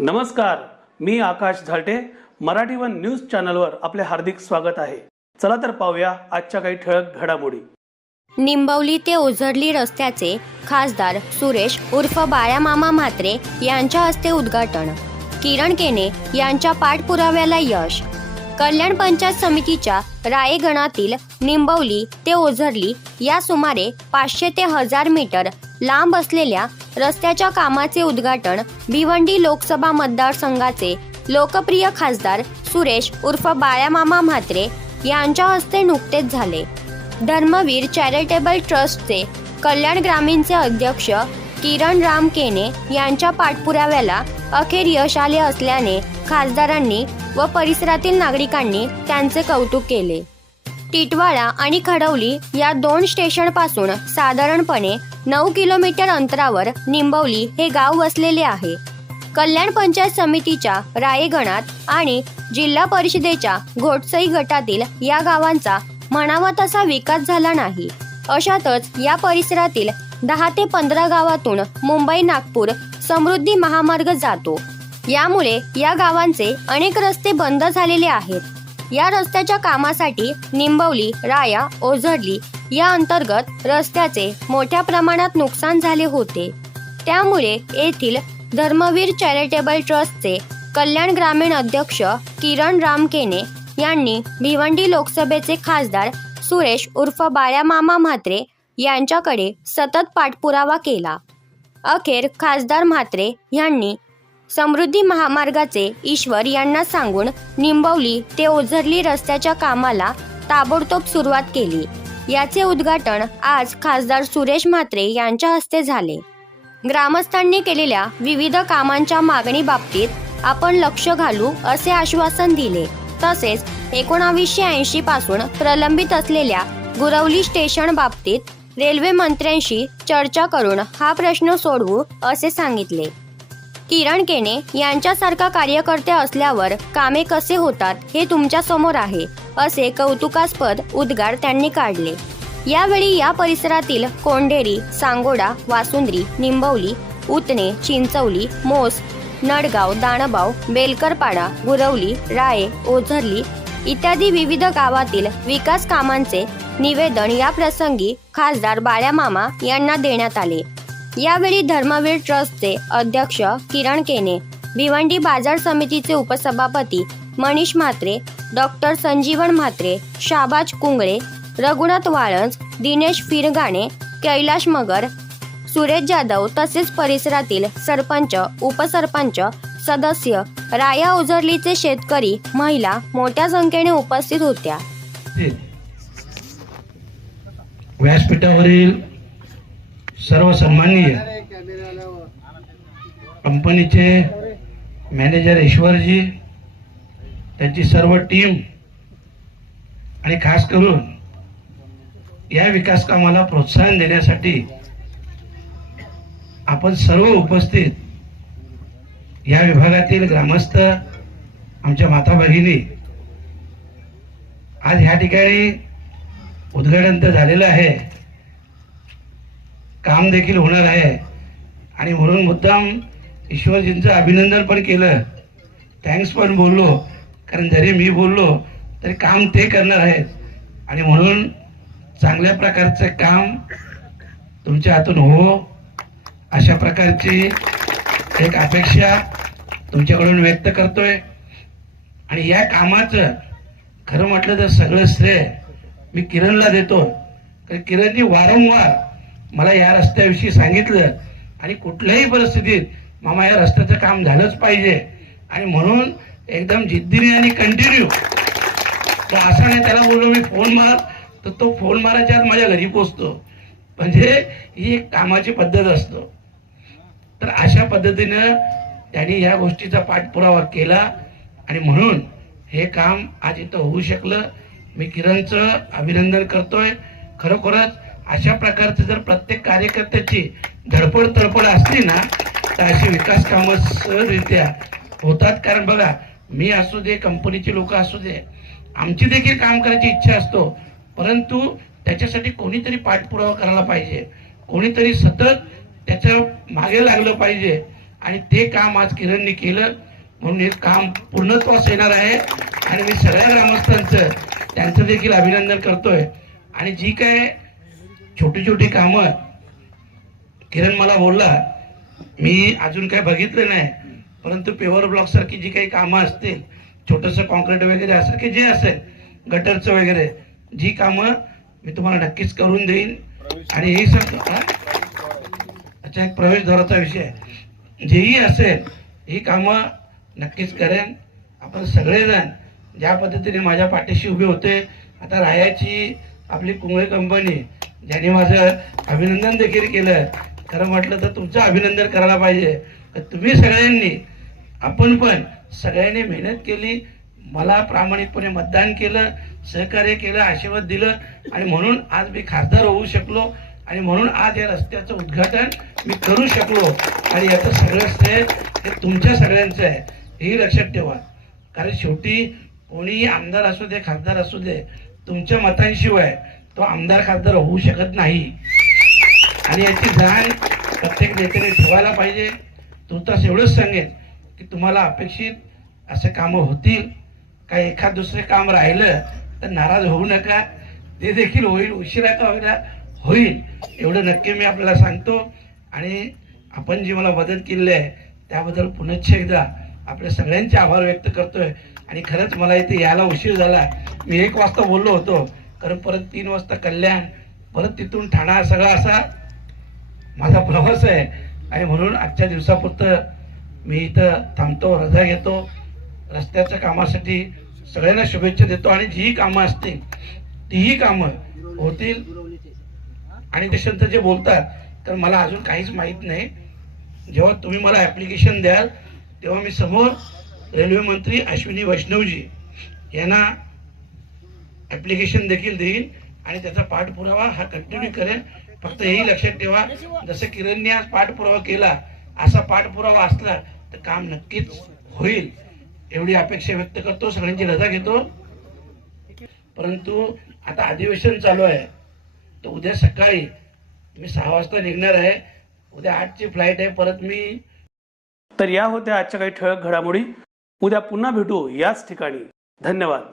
नमस्कार मी Akash Zalte. Marathi one news चॅनलवर आपले हार्दिक स्वागत आहे. चला तर पाहूया आजच्या काही ठळक घडामोडी. निंबवली ते ओझरली रस्त्याचे खासदार सुरेश उर्फ बाळ्यामामा म्हात्रे यांच्या हस्ते उद्घाटन. किरण केने यांच्या पाठपुराव्याला यश. कल्याण पंचायत समितीच्या रायगणातील निंबवली ते ओझरली या सुमारे पाचशे ते हजार मीटर लांब असलेल्या रस्त्याच्या कामाचे उद्घाटन भिवंडी लोकसभा मतदारसंघाचे लोकप्रिय खासदार सुरेश उर्फ बाळ्यामामा म्हात्रे यांच्या हस्ते नुकतेच झाले. धर्मवीर चॅरिटेबल ट्रस्टचे कल्याण ग्रामीणचे अध्यक्ष किरण राम केने यांच्या पाठपुराव्याला अखेर यश आले असल्याने खासदारांनी व परिसरातील नागरिकांनी त्यांचे कौतुक केले. टिटवाळा आणि खडवली या दोन स्टेशनपासून साधारणपणे नऊ किलोमीटर अंतरावर निंबवली हे गाव वसलेले आहे. कल्याण पंचायत समितीच्या रायगणात आणि जिल्हा परिषदेच्या घोटसई गटातील या गावांचा म्हणावा तसा विकास झाला नाही. अशातच या परिसरातील दहा ते पंधरा गावातून मुंबई नागपूर समृद्धी महामार्ग जातो. यामुळे या गावांचे अनेक रस्ते बंद झालेले आहेत. या रस्त्याच्या कामासाठी निंबवली राया ओझरली या अंतर्गत रस्त्याचे मोठ्या प्रमाणात नुकसान झाले होते. त्यामुळे येथील धर्मवीर चॅरिटेबल ट्रस्टचे कल्याण ग्रामीण अध्यक्ष किरण रामकेने यांनी भिवंडी लोकसभेचे खासदार सुरेश उर्फ बाळ्यामामा म्हात्रे यांच्याकडे सतत पाठपुरावा केला. अखेर खासदार म्हात्रे यांनी समृद्धी महामार्गाचे ईश्वर यांना सांगून निंबवली ते ओझरली रस्त्याच्या कामाला ताबडतोब सुरुवात केली. याचे उद्घाटन आज खासदार सुरेश म्हात्रे यांच्या हस्ते झाले. ग्रामस्थांनी केलेल्या विविध कामांच्या मागणी बाबतीत आपण लक्ष घालू असे आश्वासन दिले. तसेच एकोणावीसशे ऐंशी पासून प्रलंबित असलेल्या गुरवली स्टेशन बाबतीत रेल्वे मंत्र्यांशी चर्चा करून हा प्रश्न सोडवू असे सांगितले. किरण केने यांच्यासारखा कार्यकर्ते असल्यावर कामे कसे होतात हे तुमच्यासमोर आहे असे कौतुकास्पद उद्गार त्यांनी काढले. यावेळी या परिसरातील कोंढेरी सांगोडा वासुंद्री निंबवली उतणे चिंचवली मोस नडगाव दाणबाव बेलकरपाडा गुरवली राये ओझरली इत्यादी विविध गावातील विकास कामांचे निवेदन या प्रसंगी खासदार बाळ्यामामा यांना देण्यात आले. यावेळी धर्मवीर ट्रस्टचे अध्यक्ष किरण केने भिवंडी बाजार समितीचे उपसभापती मनीष म्हात्रे डॉक्टर संजीवन म्हात्रे शाबाज कुंगळे रघुनाथ वाळंज दिनेश फिरगाणे कैलाश मगर सुरेश जाधव तसेच परिसरातील सरपंच उपसरपंच सदस्य राया उजरलीचे शेतकरी महिला मोठ्या संख्येने उपस्थित होत्या. व्यासपीठावरील सर्व सन्माननीय कंपनीचे मॅनेजर ईश्वरजी त्यांची सर्व टीम आणि खास करून या विकास कामाला प्रोत्साहन देण्यासाठी आपण सर्व उपस्थित या विभागातील ग्रामस्थ आमच्या माता भगिनी आज ह्या ठिकाणी उद्घाटन तर झालेलं आहे. काम देखील होणार आहे. आणि म्हणून मुद्दाम ईश्वरजींचं अभिनंदन पण केलं. थँक्स पण बोललो. कारण जरी मी बोललो तरी काम ते करणार आहेत. आणि म्हणून चांगल्या प्रकारचं काम तुमच्या हातून हो. अशा प्रकारची एक अपेक्षा तुमच्याकडून व्यक्त करतोय. आणि या कामाचं खरं म्हटलं तर सगळं श्रेय मी किरणला देतो. कारण किरणनी वारंवार मला या रस्त्याविषयी सांगितलं आणि कुठल्याही परिस्थितीत मामा या रस्त्याचं काम झालंच पाहिजे. आणि म्हणून एकदम जिद्दीने आणि कंटिन्यू तो असा नाही त्याला बोललो मी फोन मार. तर तो फोन मारायच्या आत माझ्या घरी पोचतो. म्हणजे ही एक कामाची पद्धत असतो. तर अशा पद्धतीनं त्यांनी या गोष्टीचा पाठपुरावा केला आणि म्हणून हे काम आज इथं होऊ शकलं. मी किरणचं अभिनंदन करतोय. खरोखरच अशा प्रकारचे जर प्रत्येक कार्यकर्त्याची धडपड तडपड असली ना तर अशी विकास कामं सहजरित्या होतात. कारण बघा मी असू दे कंपनीचे लोक असू दे आमची देखील काम करायची इच्छा असतो. परंतु त्याच्यासाठी कोणीतरी पाठपुरावा करायला पाहिजे. कोणीतरी सतत त्याच्यामागे लागलं पाहिजे. आणि ते काम आज किरणने केलं. म्हणून हे काम पूर्णत्वास येणार आहे. आणि मी सगळ्या ग्रामस्थांचं त्यांचं देखील अभिनंदन करतोय. आणि जी काय छोटी छोटी कामं. किरण मला बोलला मी अजून काय बघितलं नाही परंतु पेवर ब्लॉक सारखी जी काही कामं असतील छोटंसं कॉन्क्रीट वगैरे असेल की जे असेल गटरचं वगैरे जी कामं मी तुम्हाला नक्कीच करून देईन. आणि हे सांगतो अच्छा एक प्रवेशद्वाराचा विषय आहे. जेही असेल ही कामं नक्कीच करेन. आपण सगळेजण ज्या पद्धतीने माझ्या पाठीशी उभे होते आता रायाची आपली कुंगळे कंपनी ज्याने माझं अभिनंदन देखील केलं खरं म्हटलं तर तुमचं अभिनंदन करायला पाहिजे. तर तुम्ही सगळ्यांनी आपण पण सगळ्यांनी मेहनत केली मला प्रामाणिकपणे मतदान केलं सहकार्य केलं आशीर्वाद दिलं आणि म्हणून आज मी खासदार होऊ शकलो आणि म्हणून आज या रस्त्याचं उद्घाटन मी करू शकलो. आणि याचं सगळं श्रेय हे तुमच्या सगळ्यांचं आहे. हेही लक्षात ठेवा. कारण शेवटी कोणीही आमदार असू दे खासदार असू दे तुमच्या मतांशिवाय तो आमदार खासदार होऊ शकत नाही. आणि याची जाण प्रत्येक नेत्याने ठेवायला पाहिजे. तुर्तास एवढंच सांगेन की तुम्हाला अपेक्षित असे कामं होतील. काही एखाद दुसरे काम राहिलं तर नाराज होऊ नका. ते देखील होईल उशिरा का होईना? होईल. एवढं नक्की मी आपल्याला सांगतो. आणि आपण जी मला मदत केली आहे त्याबद्दल पुनश्च एकदा आपल्या सगळ्यांचे आभार व्यक्त करतोय. आणि खरंच मला इथे यायला उशीर झाला. मी एक वाजता बोललो होतो. कारण परत तीन वाजता कल्याण परत तिथून ठाणा सगळा असा माझा प्रवास आहे. आणि म्हणून आजच्या दिवसापुरतं मी इथं थांबतो रजा घेतो रस्त्याच्या कामासाठी सगळ्यांना शुभेच्छा देतो आणि जीही कामं असतील तीही कामं होतील. आणि त्याच्यानंतर जे बोलतात तर मला अजून काहीच माहीत नाही. जेव्हा तुम्ही मला ॲप्लिकेशन द्याल तेव्हा मी समोर रेल्वे मंत्री अश्विनी वैष्णवजी यांना ॲप्लिकेशन देखील देईल आणि त्याचा पाठपुरावा हा कंटिन्यू करेन फक्त हेही लक्षात ठेवा जसं किरणने आज पाठपुरावा केला असा पाठपुरावा असला तर काम नक्कीच होईल. एवढी अपेक्षा व्यक्त करतो सगळ्यांची रजा घेतो. परंतु आता अधिवेशन चालू आहे. तर उद्या सकाळी मी सहा वाजता निघणार आहे. उद्या आठची फ्लाईट आहे परत मी तर या होत्या आजच्या काही ठळक घडामोडी. उद्या पुन्हा भेटू याच ठिकाणी. धन्यवाद.